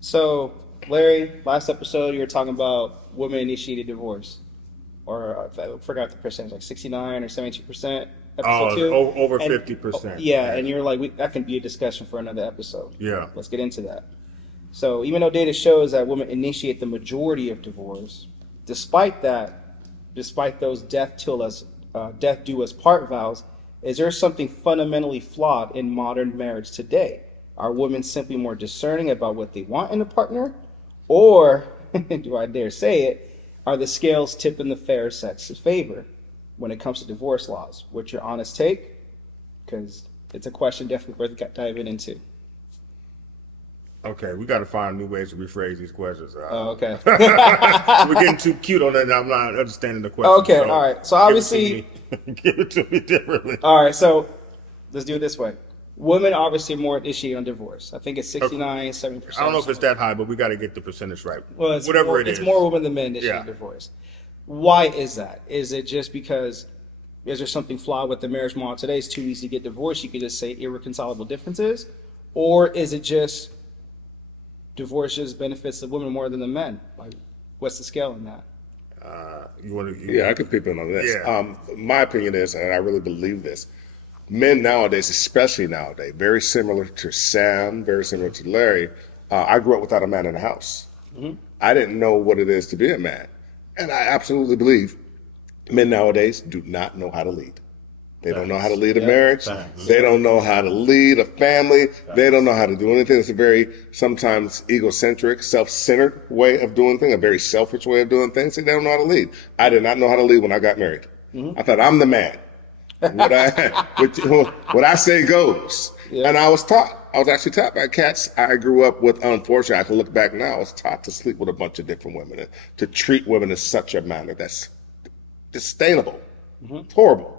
So, Larry, last episode you were talking about women-initiated divorce, or I forgot the percentage, like 69 or 72%. Episode two, over and 50%. yeah, and you're like, that can be a discussion for another episode. Yeah. Let's get into that. So, even though data shows that women initiate the majority of divorce, despite those death do us part vows, is there something fundamentally flawed in modern marriage today? Are women simply more discerning about what they want in a partner? Or, do I dare say it, are the scales tipped in the fair sex's favor when it comes to divorce laws? What's your honest take? Because it's a question definitely worth diving into. Okay, we got to find new ways to rephrase these questions. Oh, okay. We're getting too cute on that, and I'm not understanding the question. Okay, all right. So obviously, give it to me differently. All right, so let's do it this way. Women obviously more initiated on divorce. I think it's 69, 70%. I don't know if it's that high, but we got to get the percentage right. Well, it's more women than men initiating divorce. Why is that? Is it just because, is there something flawed with the marriage model today? It's too easy to get divorced. You could just say irreconcilable differences. Or is it just divorce just benefits the women more than the men? Like, what's the scale in that? I could peep in on this. Yeah. My opinion is, and I really believe this, men nowadays, especially nowadays, very similar to Sam, very similar to Larry. I grew up without a man in the house. Mm-hmm. I didn't know what it is to be a man. And I absolutely believe men nowadays do not know how to lead. They don't know how to lead a marriage. They don't know how to lead a family. They don't know how to do anything. It's a very sometimes egocentric, self-centered way of doing things, a very selfish way of doing things. They don't know how to lead. I did not know how to lead when I got married. Mm-hmm. I thought I'm the man. What I say goes. Yeah. And I was actually taught by cats I grew up with. Unfortunately, I can look back now. I was taught to sleep with a bunch of different women and to treat women in such a manner that's disdainable, horrible.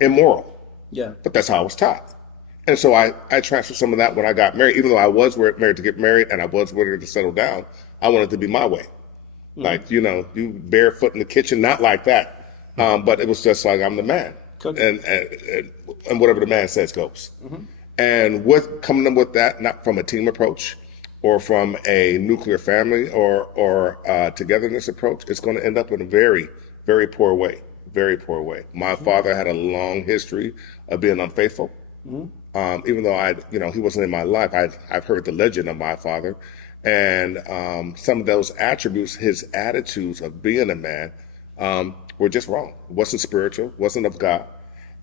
Immoral. Yeah. But that's how I was taught. And so I transferred some of that when I got married. Even though I was married to get married and I was ready to settle down, I wanted to be my way. Mm-hmm. Like, you barefoot in the kitchen, not like that. But it was just like, I'm the man. And whatever the man says goes. Mm-hmm. And coming up with that, not from a team approach or from a nuclear family or togetherness approach, it's going to end up in a very, very poor way. Very poor way. My father had a long history of being unfaithful. Mm-hmm. Even though he wasn't in my life, I've heard the legend of my father, and some of those attributes, his attitudes of being a man, were just wrong. It wasn't spiritual, wasn't of God,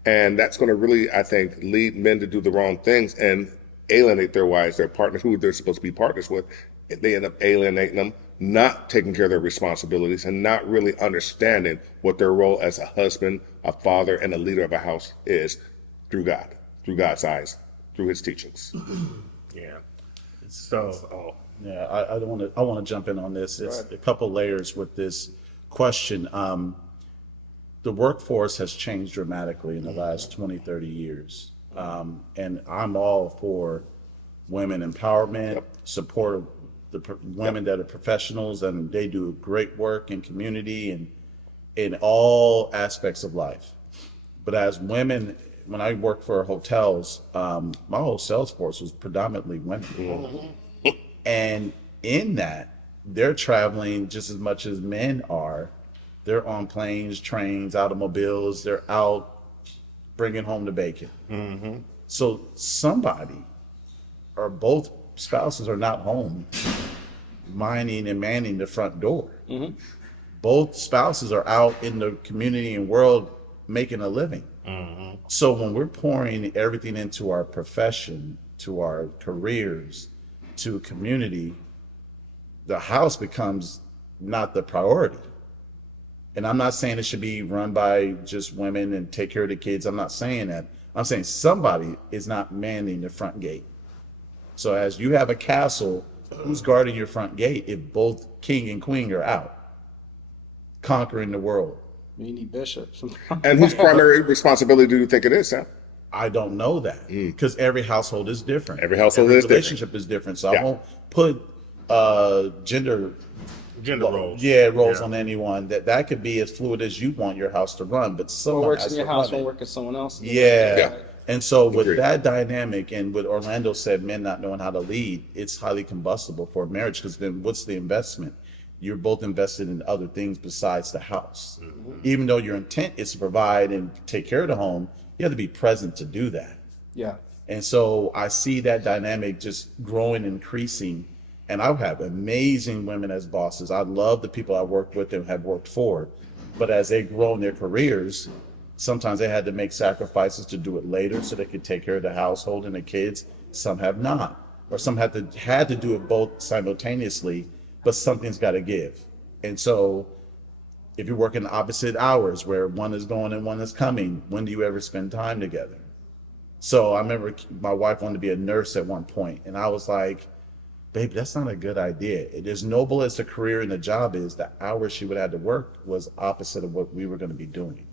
and that's going to really, I think, lead men to do the wrong things and alienate their wives, their partners, who they're supposed to be partners with. They end up alienating them, not taking care of their responsibilities, and not really understanding what their role as a husband, a father, and a leader of a house is through God's eyes, through His teachings. Yeah. I want to jump in on this. It's a couple layers with this question. The workforce has changed dramatically in the last 20, 30 years. And I'm all for women empowerment, support of the women that are professionals, and they do great work in community and in all aspects of life. But as women, when I worked for hotels, my whole sales force was predominantly women. Mm-hmm. And in that, they're traveling just as much as men are. They're on planes, trains, automobiles. They're out bringing home the bacon. Mm-hmm. So somebody or both spouses are not home minding and manning the front door. Mm-hmm. Both spouses are out in the community and world making a living. Mm-hmm. So when we're pouring everything into our profession, to our careers, to community, the house becomes not the priority. And I'm not saying it should be run by just women and take care of the kids. I'm not saying that. I'm saying somebody is not manning the front gate. So as you have a castle, who's guarding your front gate if both king and queen are out conquering the world? You need bishops. And whose primary responsibility do you think it is, Sam? I don't know that because every household is different. Every household is different. Relationship is different. So I won't put gender roles. Roles on anyone. That could be as fluid as you want your house to run, but someone what works has in your to house run won't it. work in someone else's. Yeah. And so with Agreed. that dynamic and what Orlando said, men not knowing how to lead, it's highly combustible for a marriage, because then what's the investment? You're both invested in other things besides the house. Even though your intent is to provide and take care of the home, you have to be present to do that. Yeah. And so I see that dynamic just growing, increasing. And I have amazing women as bosses. I love the people I work with and have worked for. But as they grow in their careers, sometimes they had to make sacrifices to do it later so they could take care of the household and the kids. Some have not. Or some had to do it both simultaneously, but something's got to give. And so if you're working opposite hours where one is going and one is coming, when do you ever spend time together? So I remember my wife wanted to be a nurse at one point, and I was like, babe, that's not a good idea. As noble as the career and the job is, the hours she would have to work was opposite of what we were going to be doing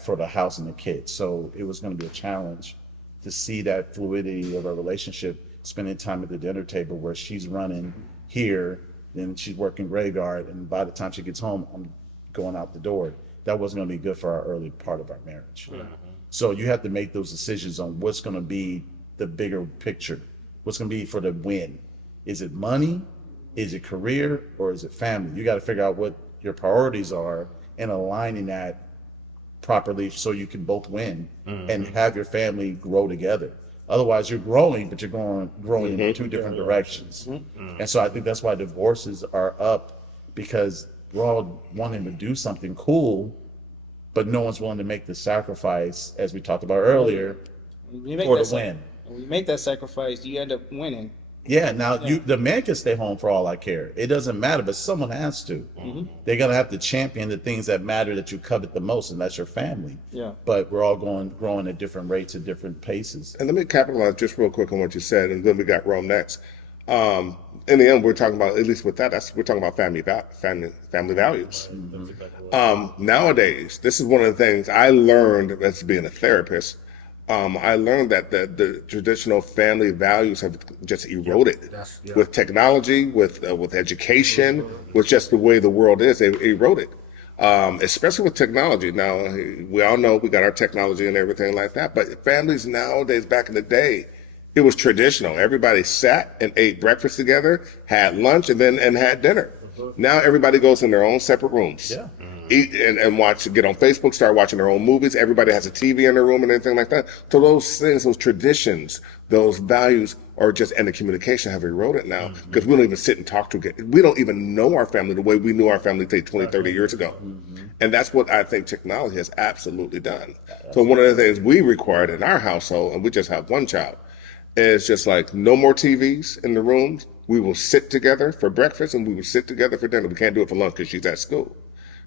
for the house and the kids. So it was going to be a challenge to see that fluidity of our relationship, spending time at the dinner table where she's running here, then she's working graveyard, and by the time she gets home, I'm going out the door. That wasn't going to be good for our early part of our marriage. So you have to make those decisions on what's going to be the bigger picture. What's going to be for the win? Is it money? Is it career? Or is it family? You got to figure out what your priorities are and aligning that properly so you can both win and have your family grow together. Otherwise, you're growing, but you're growing in two different directions. And so I think that's why divorces are up, because we're all wanting to do something cool, but no one's willing to make the sacrifice, as we talked about earlier, for the win. When you make that sacrifice, you end up winning. Yeah, now the man can stay home for all I care. It doesn't matter, but someone has to. They're gonna have to champion the things that matter, that you covet the most, and that's your family. Yeah. But we're all growing at different rates at different paces. And let me capitalize just real quick on what you said, and then we got Rome next. In the end, we're talking about, at least with that, we're talking about family values. Nowadays, this is one of the things I learned as being a therapist. I learned that the traditional family values have just eroded with technology, with education, with just the way the world is. They eroded, especially with technology. Now, we all know we got our technology and everything like that, but families nowadays, back in the day, it was traditional. Everybody sat and ate breakfast together, had lunch, and had dinner. Now everybody goes in their own separate rooms. Yeah. Eat and watch, get on Facebook, start watching their own movies. Everybody has a TV in their room and anything like that. So those things, those traditions, those values are just, and the communication have eroded now, because we don't even sit and talk to it. We don't even know our family the way we knew our family 20, 30 years ago. And that's what I think technology has absolutely done. So one of the things we required in our household, and we just have one child, is just like no more TVs in the rooms. We will sit together for breakfast and we will sit together for dinner. We can't do it for lunch because she's at school.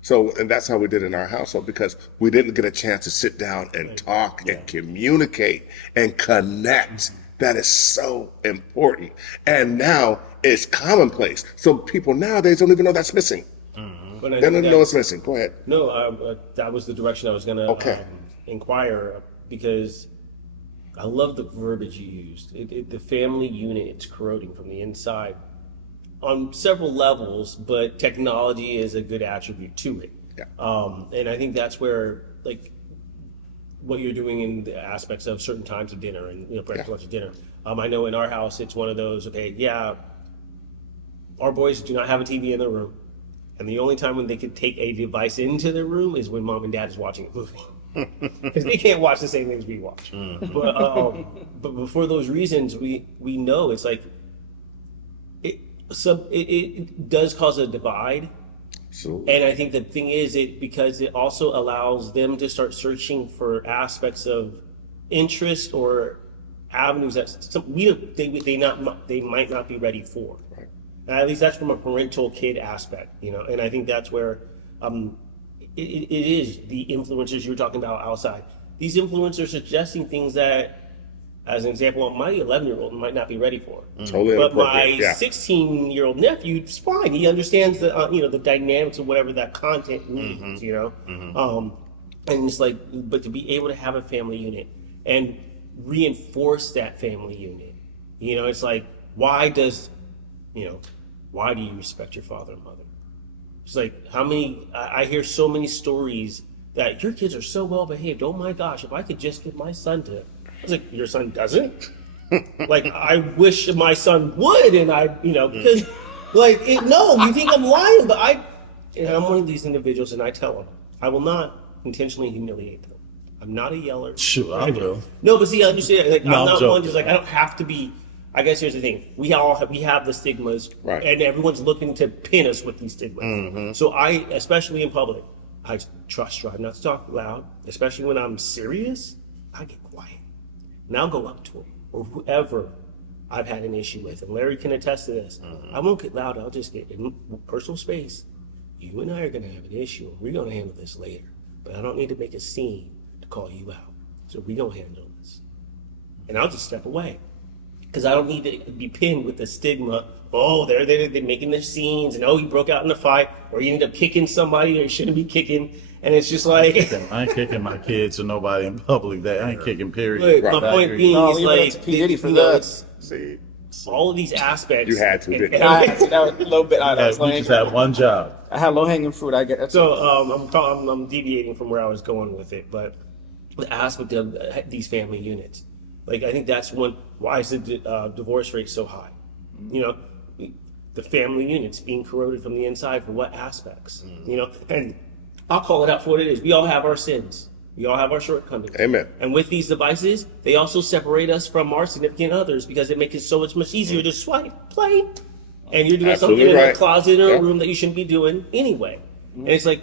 So, and that's how we did in our household, because we didn't get a chance to sit down and talk and communicate and connect. That is so important. And now it's commonplace. So people nowadays don't even know that's missing. They don't even know it's missing. Go ahead. No, that was the direction I was going to inquire, because I love the verbiage you used. The family unit, it's corroding from the inside on several levels, but technology is a good attribute to it. Yeah. And I think that's where, like, what you're doing in the aspects of certain times of dinner and, breakfast, lunch, and dinner. I know in our house, it's one of those, our boys do not have a TV in their room. And the only time when they can take a device into their room is when mom and dad is watching a movie. Because they can't watch the same things we watch. But before those reasons, we know it's like, it does cause a divide. Absolutely. And I think the thing is, because it also allows them to start searching for aspects of interest or avenues that they might not be ready for. Right. And at least that's from a parental kid aspect, And I think that's where it is the influencers you were talking about outside. These influencers are suggesting things that, as an example, my 11-year-old might not be ready for. Totally But my inappropriate. 16-year-old nephew is fine. He understands the dynamics of whatever that content means, And it's like, but to be able to have a family unit and reinforce that family unit, it's like, why do you respect your father and mother? It's like, I hear so many stories that your kids are so well behaved. Oh my gosh, if I could just get my son to. I was like, your son doesn't? Like, I wish my son would, and because, like, no, you think I'm lying, but I'm one of these individuals, and I tell them, I will not intentionally humiliate them. I'm not a yeller. Sure, I will. No, but see, I understand. Like, No, I'm I'm not joking. one just like, I don't have to be. I guess here's the thing: we have the stigmas, Right. and everyone's looking to pin us with these stigmas. So especially in public, I try not to talk loud, especially when I'm serious. I get quiet, and I'll go up to him or whoever I've had an issue with, and Larry can attest to this. I won't get loud. I'll just get in personal space. You and I are going to have an issue. We're going to handle this later, but I don't need to make a scene to call you out. So we're going to handle this, and I'll just step away. Because I don't need to be pinned with the stigma. Oh, they're making their scenes, and he broke out in a fight, or he ended up kicking somebody that he shouldn't be kicking, and it's just like. I ain't kicking my kids or nobody in public. That I ain't kicking. Period. Look, my point being No, is leave it like up to P. Diddy for that. it's See, all of these aspects. You had to, didn't you? I had to, that was a little bit. I was We low just hanging. have one job. I had low hanging fruit. I get that. So I'm deviating from where I was going with it, but the aspect of these family units, like I think that's one. Why is the divorce rate so high? The family units being corroded from the inside for what aspects? And I'll call it out for what it is. We all have our sins. We all have our shortcomings. Amen. And with these devices, they also separate us from our significant others because it makes it so much easier to swipe, play, and you're doing Absolutely something in a right. closet or Yeah. a room that you shouldn't be doing anyway. And it's like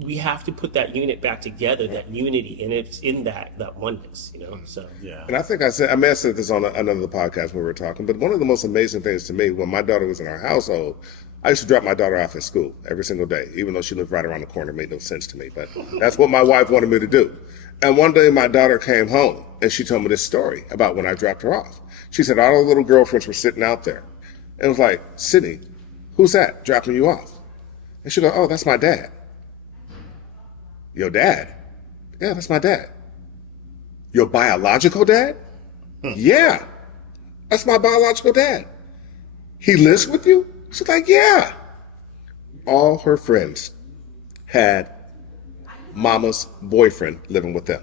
we have to put that unit back together, that unity, and it's in that oneness, So Yeah. And I think I may have said this on another podcast when we were talking, but one of the most amazing things to me when my daughter was in our household, I used to drop my daughter off at school every single day, even though she lived right around the corner. It made no sense to me, but that's what my wife wanted me to do. And one day my daughter came home and she told me this story about when I dropped her off. She said all her little girlfriends were sitting out there. And it was like, Sydney, who's that dropping you off? And she goes, oh, that's my dad. Your dad? Yeah, that's my dad. Your biological dad? Yeah, that's my biological dad. He lives with you? She's like, yeah. All her friends had mama's boyfriend living with them.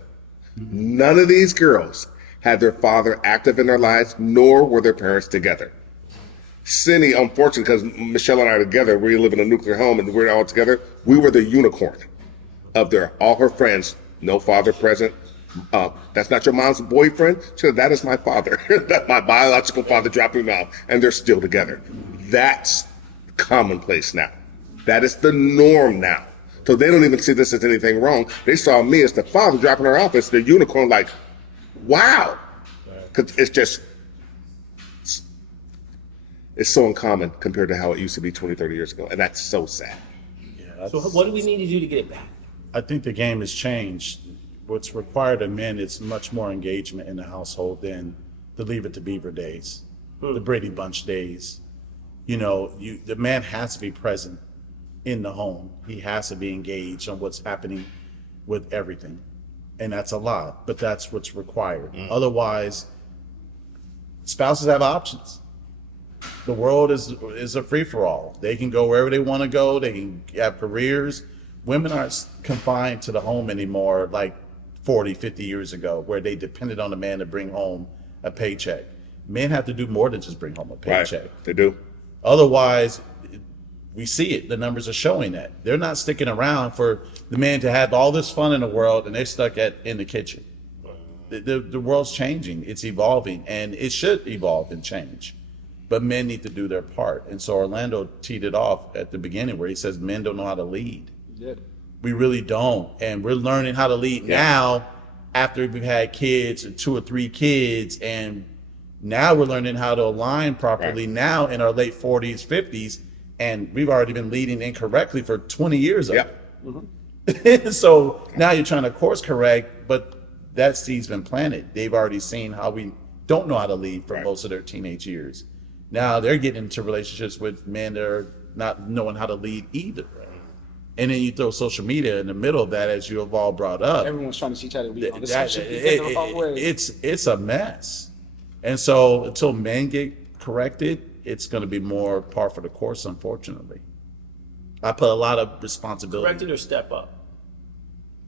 None of these girls had their father active in their lives, nor were their parents together. Cindy, unfortunately, because Michelle and I are together, we live in a nuclear home and we're all together, we were the unicorn of all her friends, no father present. That's not your mom's boyfriend? She said, that is my father. That's my biological father dropping me off, and they're still together. That's commonplace now. That is the norm now. So they don't even see this as anything wrong. They saw me as the father dropping her off as the unicorn, like, wow. Because it's so uncommon compared to how it used to be 20, 30 years ago. And that's so sad. Yeah. So what do we need to do to get it back? I think the game has changed. What's required of men is much more engagement in the household than the Leave It to Beaver days, the Brady Bunch days. The man has to be present in the home. He has to be engaged on what's happening with everything. And that's a lot, but that's what's required. Otherwise, spouses have options. The world is a free-for-all. They can go wherever they want to go. They can have careers. Women aren't confined to the home anymore like 40, 50 years ago, where they depended on a man to bring home a paycheck. Men have to do more than just bring home a paycheck. Right. They do. Otherwise, we see it. The numbers are showing that. They're not sticking around for the man to have all this fun in the world and they're stuck in the kitchen. The world's changing. It's evolving, and it should evolve and change. But men need to do their part. And so Orlando teed it off at the beginning where he says men don't know how to lead. He did. We really don't. And we're learning how to lead now after we've had kids, 2 or 3 kids. And now we're learning how to align properly now in our late 40s, 50s. And we've already been leading incorrectly for 20 years of it. So now you're trying to course correct, but that seed's been planted. They've already seen how we don't know how to lead for most of their teenage years. Now they're getting into relationships with men that are not knowing how to lead either. And then you throw social media in the middle of that, as you have all brought up. Everyone's trying to teach how to lead on this That- social media the wrong way. it's a mess. And so until men get corrected, it's going to be more par for the course, unfortunately. I put a lot of responsibility. Correct it or step up?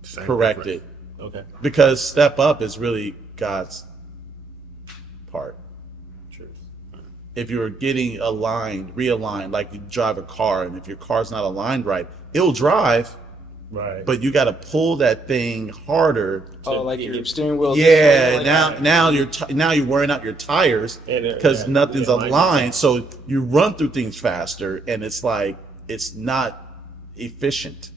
Same correct difference. it. Okay. Because step up is really God's part. True. If you're getting realigned, like you drive a car, and if your car's not aligned right, it'll drive, Right. but you got to pull that thing harder. Oh, like your your steering wheel. Yeah, like now you're wearing out your tires And, because yeah, nothing's yeah, mine aligned. So you run through things faster, and it's like it's not efficient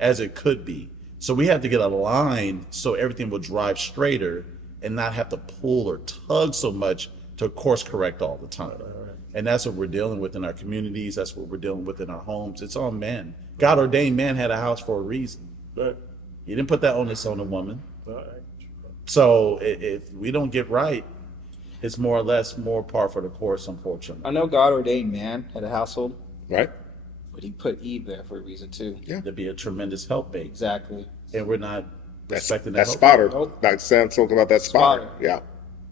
as it could be. So we have to get aligned so everything will drive straighter and not have to pull or tug so much to course correct all the time. And that's what we're dealing with in our communities. That's what we're dealing with in our homes. It's all men. God ordained man had a house for a reason. Right. He didn't put that onus on a woman. All right. So if we don't get right, it's more or less more par for the course, unfortunately. I know God ordained man had a household, Right? but he put Eve there for a reason too. Yeah. To be a tremendous helpmate. Exactly. And we're not That's respecting the that helpmate. spotter. Nope. Like Sam talking about that spotter. Spotter. Yeah.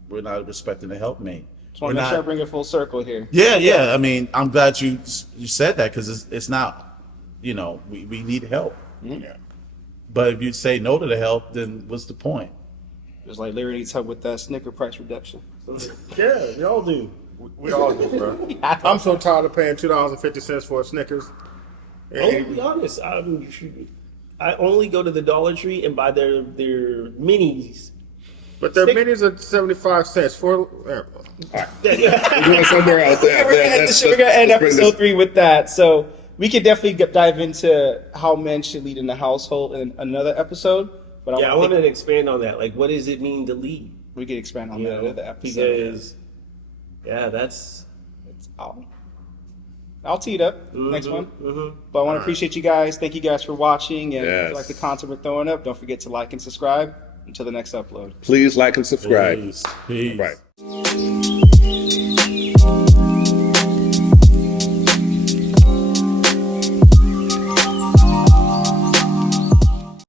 We're not respecting the helpmate. Just want to make sure I bring it full circle here. Yeah. I mean, I'm glad you said that because it's not, we need help. Yeah. But if you say no to the help, then what's the point? Just like Larry needs help with that Snicker price reduction. Yeah, y'all do. We all do, bro. I'm so tired of paying $2.50 for a Snickers. I'll be honest. I only go to the Dollar Tree and buy their minis. But their minis are 75 cents for. We're going somewhere else. Yeah, We're gonna end episode 3 with that. So we could definitely dive into how men should lead in the household in another episode. But I wanted to expand on that. Like, what does it mean to lead? we could expand on You that in know, another episode. because that's I'll tee it up next one. But I want to appreciate you guys. Thank you guys for watching. And if you like the content we're throwing up, don't forget to like and subscribe. Until the next upload. Please like and subscribe. Peace. Right.